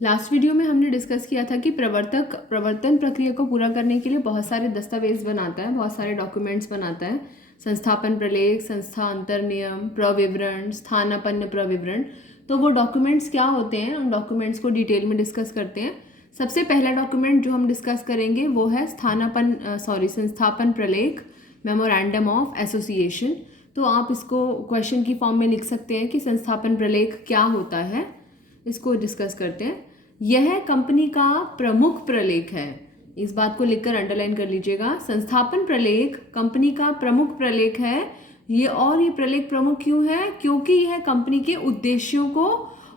Last video में हमने discuss किया था कि प्रवर्तक प्रवर्तन प्रक्रिया को पूरा करने के लिए बहुत सारे दस्तावेज बनाता है, बहुत सारे डॉक्यूमेंट्स बनाता है। संस्थापन प्रलेख, संस्था अंतर्नियम, प्रविवरण, स्थानापन्न प्रविवरण। तो वो डॉक्यूमेंट्स क्या होते हैं, उन डॉक्यूमेंट्स को डिटेल में डिस्कस करते हैं। सबसे पहला डॉक्यूमेंट जो हम डिस्कस करेंगे वो है संस्थापन प्रलेख, मेमोरेंडम ऑफ एसोसिएशन। तो आप इसको क्वेश्चन की फॉर्म में लिख सकते हैं कि संस्थापन प्रलेख क्या होता है, इसको डिस्कस करते हैं। यह कंपनी का प्रमुख प्रलेख है, इस बात को लिखकर अंडरलाइन कर लीजिएगा। संस्थापन प्रलेख कंपनी का प्रमुख प्रलेख है। ये प्रलेख प्रमुख क्यों है? क्योंकि यह कंपनी के उद्देश्यों को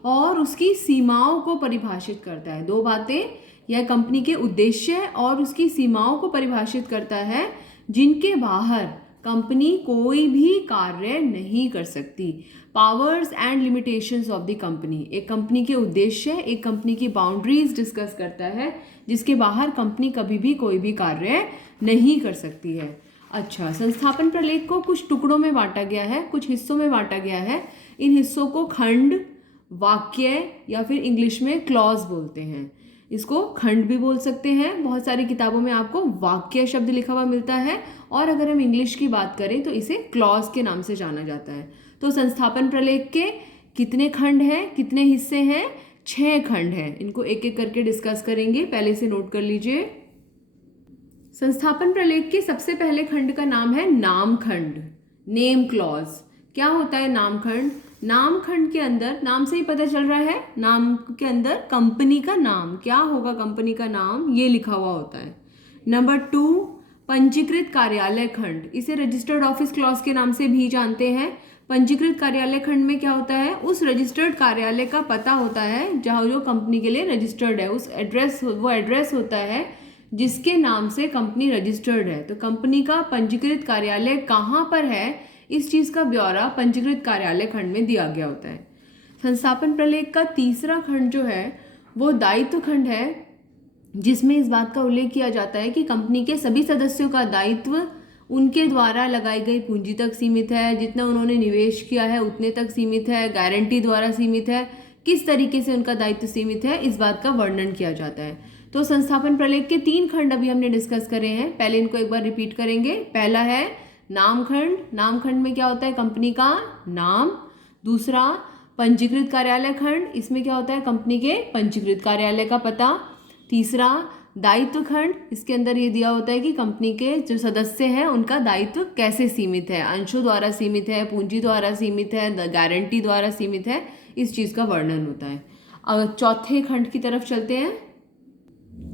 और उसकी सीमाओं को परिभाषित करता है। दो बातें, यह कंपनी के उद्देश्य और उसकी सीमाओं को परिभाषित करता है जिनके बाहर कंपनी कोई भी कार्य नहीं कर सकती। Powers and limitations of the company, एक कंपनी के उद्देश्य, एक कंपनी की बाउंड्रीज डिस्कस करता है जिसके बाहर कंपनी कभी भी कोई भी कार्य नहीं कर सकती है। अच्छा, संस्थापन प्रलेख को कुछ टुकड़ों में बांटा गया है, कुछ हिस्सों में बांटा गया है। इन हिस्सों को खंड, वाक्य या फिर इंग्लिश में क्लॉज बोलते हैं। इसको खंड भी बोल सकते हैं, बहुत सारी किताबों में आपको वाक्य शब्द लिखा हुआ मिलता है, और अगर हम इंग्लिश की बात करें तो इसे क्लॉज के नाम से जाना जाता है। तो संस्थापन प्रलेख के कितने खंड हैं, कितने हिस्से हैं? 6 खंड हैं। इनको एक एक करके डिस्कस करेंगे, पहले से नोट कर लीजिए। संस्थापन प्रलेख के सबसे पहले खंड का नाम है नाम खंड, नेम क्लॉज। क्या होता है नाम खंड? नाम खंड के अंदर, नाम से ही पता चल रहा है, नाम के अंदर कंपनी का नाम क्या होगा, कंपनी का नाम ये लिखा हुआ होता है। नंबर 2, पंजीकृत कार्यालय खंड, इसे रजिस्टर्ड ऑफिस क्लॉज के नाम से भी जानते हैं। पंजीकृत कार्यालय खंड में क्या होता है? उस रजिस्टर्ड कार्यालय का पता होता है जहाँ जो कंपनी के लिए रजिस्टर्ड है, उस एड्रेस, वो एड्रेस होता है जिसके नाम से कंपनी रजिस्टर्ड है। तो कंपनी का पंजीकृत कार्यालय कहाँ पर है, इस चीज़ का ब्यौरा पंजीकृत कार्यालय खंड में दिया गया होता है। संस्थापन प्रलेख का तीसरा खंड जो है वो दायित्व खंड है, जिसमें इस बात का उल्लेख किया जाता है कि कंपनी के सभी सदस्यों का दायित्व उनके द्वारा लगाई गई पूंजी तक सीमित है, जितना उन्होंने निवेश किया है उतने तक सीमित है, गारंटी द्वारा सीमित है, किस तरीके से उनका दायित्व सीमित है, इस बात का वर्णन किया जाता है। तो संस्थापन प्रलेख के 3 खंड अभी हमने डिस्कस करे हैं, पहले इनको एक बार रिपीट करेंगे। पहला है नाम खंड, नाम खंड में क्या होता है? कंपनी का नाम। दूसरा पंजीकृत कार्यालय खंड, इसमें क्या होता है? कंपनी के पंजीकृत कार्यालय का पता। तीसरा दायित्व खंड, इसके अंदर ये दिया होता है कि कंपनी के जो सदस्य हैं उनका दायित्व कैसे सीमित है, अंशों द्वारा सीमित है, पूंजी द्वारा सीमित है, गारंटी द्वारा सीमित है, इस चीज़ का वर्णन होता है। अब चौथे खंड की तरफ चलते हैं।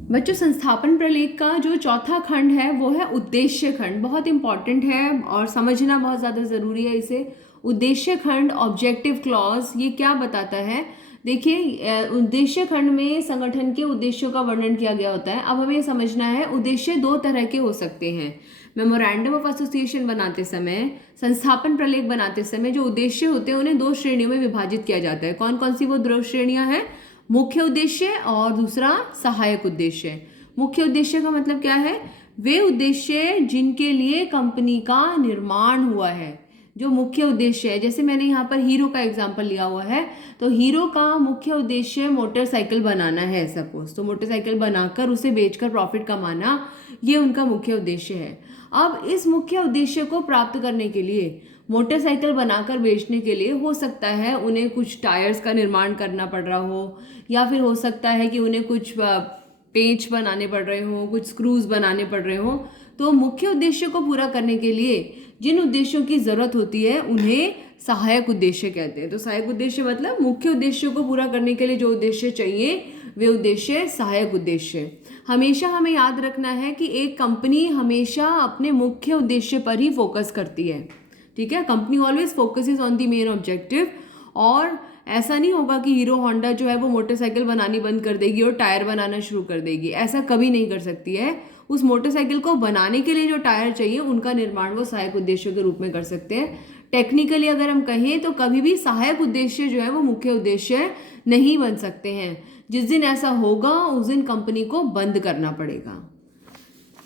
बच्चों, संस्थापन प्रलेख का जो चौथा खंड है वो है उद्देश्य खंड, बहुत इंपॉर्टेंट है और समझना बहुत ज़्यादा ज़रूरी है इसे। उद्देश्य खंड, ऑब्जेक्टिव क्लॉज, ये क्या बताता है? देखिए, उद्देश्य खंड में संगठन के उद्देश्यों का वर्णन किया गया होता है। अब हमें समझना है उद्देश्य 2 तरह के हो सकते हैं। मेमोरेंडम ऑफ एसोसिएशन बनाते समय, संस्थापन प्रलेख बनाते समय जो उद्देश्य होते हैं उन्हें 2 श्रेणियों में विभाजित किया जाता है। कौन कौन सी वो 2 श्रेणियां हैं? मुख्य उद्देश्य और दूसरा सहायक उद्देश्य। मुख्य उद्देश्य का मतलब क्या है? वे उद्देश्य जिनके लिए कंपनी का निर्माण हुआ है, जो मुख्य उद्देश्य है। जैसे मैंने यहाँ पर हीरो का एग्जांपल लिया हुआ है, तो हीरो का मुख्य उद्देश्य मोटरसाइकिल बनाना है सपोज, तो मोटरसाइकिल बनाकर उसे बेचकर प्रॉफिट कमाना, ये उनका मुख्य उद्देश्य है। अब इस मुख्य उद्देश्य को प्राप्त करने के लिए, मोटरसाइकिल बनाकर बेचने के लिए, हो सकता है उन्हें कुछ टायर्स का निर्माण करना पड़ रहा हो, या फिर हो सकता है कि उन्हें कुछ पेंच बनाने पड़ रहे हों, कुछ स्क्रूज बनाने पड़ रहे हों। तो मुख्य उद्देश्य को पूरा करने के लिए जिन उद्देश्यों की जरूरत होती है उन्हें सहायक उद्देश्य कहते हैं। तो सहायक उद्देश्य मतलब मुख्य उद्देश्य को पूरा करने के लिए जो उद्देश्य चाहिए वे उद्देश्य सहायक उद्देश्य। हमेशा हमें याद रखना है कि एक कंपनी हमेशा अपने मुख्य उद्देश्य पर ही फोकस करती है, ठीक है। Company always focuses on the main objective, और ऐसा नहीं होगा कि हीरो होंडा जो है वो मोटरसाइकिल बनानी बंद कर देगी और टायर बनाना शुरू कर देगी, ऐसा कभी नहीं कर सकती है। उस मोटरसाइकिल को बनाने के लिए जो टायर चाहिए उनका निर्माण वो सहायक उद्देश्यों के रूप में कर सकते हैं। टेक्निकली अगर हम कहें तो कभी भी सहायक उद्देश्य जो है वो मुख्य उद्देश्य नहीं बन सकते हैं। जिस दिन ऐसा होगा उस दिन कंपनी को बंद करना पड़ेगा।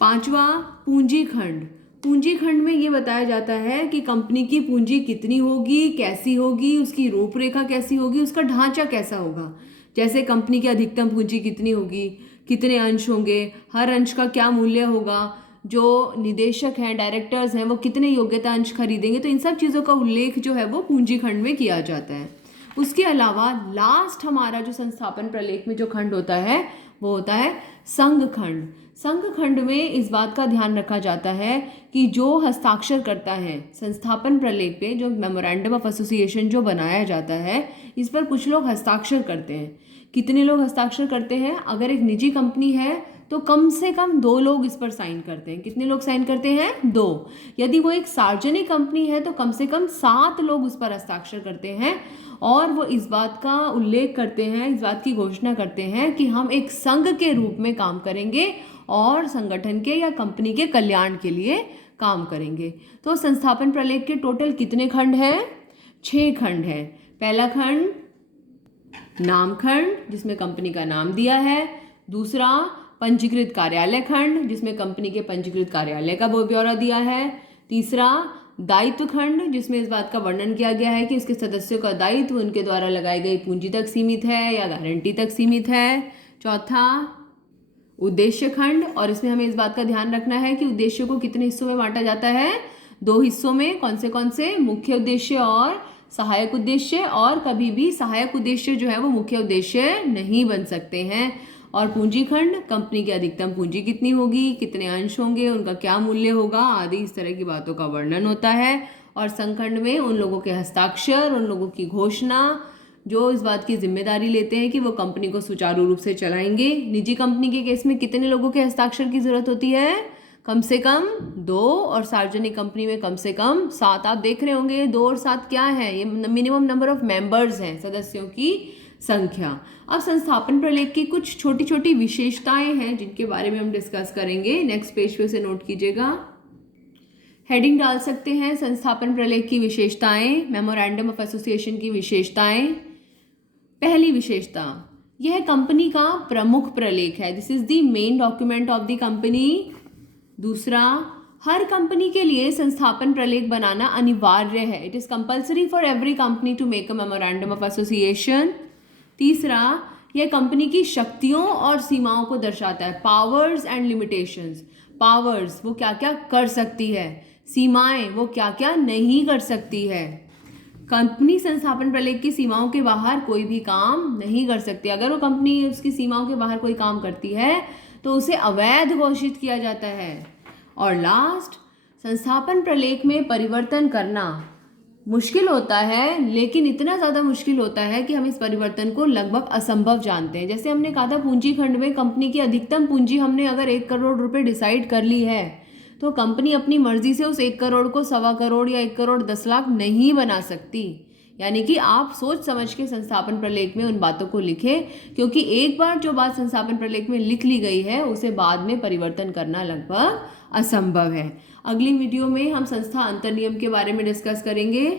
5वां पूंजी खंड। पूंजी खंड में ये बताया जाता है कि कंपनी की पूंजी कितनी होगी, कैसी होगी, उसकी रूपरेखा कैसी होगी, उसका ढांचा कैसा होगा। जैसे कंपनी की अधिकतम पूंजी कितनी होगी, कितने अंश होंगे, हर अंश का क्या मूल्य होगा, जो निदेशक हैं, डायरेक्टर्स हैं, वो कितने योग्यता अंश खरीदेंगे। तो इन सब चीज़ों का उल्लेख जो है वो पूंजी खंड में किया जाता है। उसके अलावा लास्ट हमारा जो संस्थापन प्रलेख में जो खंड होता है वो होता है संघ खंड। संघ खंड में इस बात का ध्यान रखा जाता है कि जो हस्ताक्षर करता है संस्थापन प्रलेख पे, जो मेमोरेंडम ऑफ एसोसिएशन जो बनाया जाता है, इस पर कुछ लोग हस्ताक्षर करते हैं। कितने लोग हस्ताक्षर करते हैं? अगर एक निजी कंपनी है तो कम से कम 2 लोग इस पर साइन करते हैं। कितने लोग साइन करते हैं? 2। यदि वो एक सार्वजनिक कंपनी है तो कम से कम 7 लोग उस पर हस्ताक्षर करते हैं और वो इस बात का उल्लेख करते हैं, इस बात की घोषणा करते हैं कि हम एक संघ के रूप में काम करेंगे और संगठन के या कंपनी के कल्याण के लिए काम करेंगे। तो संस्थापन प्रलेख के टोटल कितने खंड हैं? 6 खंड हैं। पहला खंड नाम खंड, जिसमें कंपनी का नाम दिया है। दूसरा पंजीकृत कार्यालय खंड, जिसमें कंपनी के पंजीकृत कार्यालय का ब्यौरा दिया है। तीसरा दायित्व खंड, जिसमें इस बात का वर्णन किया गया है कि उसके सदस्यों का दायित्व उनके द्वारा लगाई गई पूंजी तक सीमित है या गारंटी तक सीमित है। चौथा उद्देश्य खंड, और इसमें हमें इस बात का ध्यान रखना है कि उद्देश्यों को कितने हिस्सों में बांटा जाता है? 2 हिस्सों में। कौन से? मुख्य उद्देश्य और सहायक उद्देश्य। और कभी भी सहायक उद्देश्य जो है वो मुख्य उद्देश्य नहीं बन सकते हैं। और पूंजी खंड, कंपनी की अधिकतम पूंजी कितनी होगी, कितने अंश होंगे, उनका क्या मूल्य होगा आदि इस तरह की बातों का वर्णन होता है। और संखंड में उन लोगों के हस्ताक्षर, उन लोगों की घोषणा जो इस बात की जिम्मेदारी लेते हैं कि वो कंपनी को सुचारू रूप से चलाएंगे। निजी कंपनी के केस में कितने लोगों के हस्ताक्षर की जरूरत होती है? कम से कम 2, और सार्वजनिक कंपनी में कम से कम 7। आप देख रहे होंगे 2 और 7 क्या है? ये मिनिमम नंबर ऑफ मेंबर्स हैं, सदस्यों की संख्या। अब संस्थापन प्रलेख की कुछ छोटी छोटी विशेषताएं हैं जिनके बारे में हम डिस्कस करेंगे। नेक्स्ट पेज पे उसे नोट कीजिएगा। हेडिंग डाल सकते हैं संस्थापन प्रलेख की विशेषताएं, मेमोरेंडम ऑफ एसोसिएशन की विशेषताएं। पहली विशेषता, यह कंपनी का प्रमुख प्रलेख है। This is the main document of the company. दूसरा, हर कंपनी के लिए संस्थापन प्रलेख बनाना अनिवार्य है। It is compulsory for every company to make a memorandum of association. तीसरा, यह कंपनी की शक्तियों और सीमाओं को दर्शाता है। Powers and limitations. पावर्स, वो क्या क्या कर सकती है। सीमाएं, वो क्या क्या नहीं कर सकती है। कंपनी संस्थापन प्रलेख की सीमाओं के बाहर कोई भी काम नहीं कर सकती। अगर वो कंपनी उसकी सीमाओं के बाहर कोई काम करती है तो उसे अवैध घोषित किया जाता है। और लास्ट, संस्थापन प्रलेख में परिवर्तन करना मुश्किल होता है, लेकिन इतना ज़्यादा मुश्किल होता है कि हम इस परिवर्तन को लगभग असंभव जानते हैं। जैसे हमने कहा था पूंजी खंड में कंपनी की अधिकतम पूंजी हमने अगर 1 करोड़ रुपए डिसाइड कर ली है तो कंपनी अपनी मर्जी से उस 1 करोड़ को 1.25 करोड़ या 1 करोड़ 10 लाख नहीं बना सकती। यानी कि आप सोच समझ के संस्थापन प्रलेख में उन बातों को लिखें, क्योंकि एक बार जो बात संस्थापन प्रलेख में लिख ली गई है उसे बाद में परिवर्तन करना लगभग असंभव है। अगली वीडियो में हम संस्था अंतर्नियम के बारे में डिस्कस करेंगे।